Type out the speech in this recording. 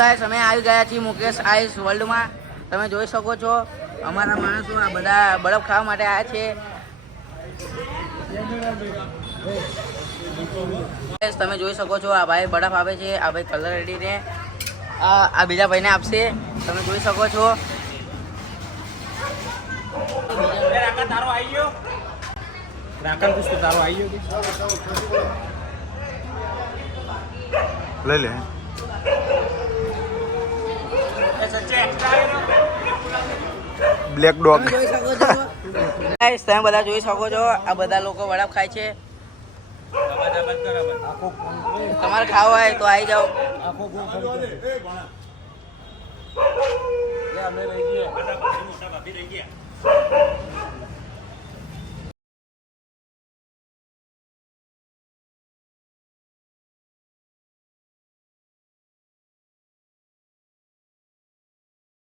Guys અમે આવી ગયા છીએ મુકેશ આઈસ વર્લ્ડમાં. તમે જોઈ શકો છો અમારા માણસો આ બધા બરફ ખાવા માટે આવ્યા છે. તમે જોઈ શકો છો આ ભાઈ બરફ આપે છે. આ ભાઈ કલર રેડીને આ બીજા ભાઈને આપશે. તમે જોઈ શકો છો. તારો આવી ગયો રાકર પૂછતો તારો આવી ગયો લઈ લે. Black dog. તમે જોઈ શકો છો ગાઈસ, તમે બધા જોઈ શકો છો આ બધા લોકો બરફ ખાય છે. તમારે ખાવા હોય તો આવી જાઓ.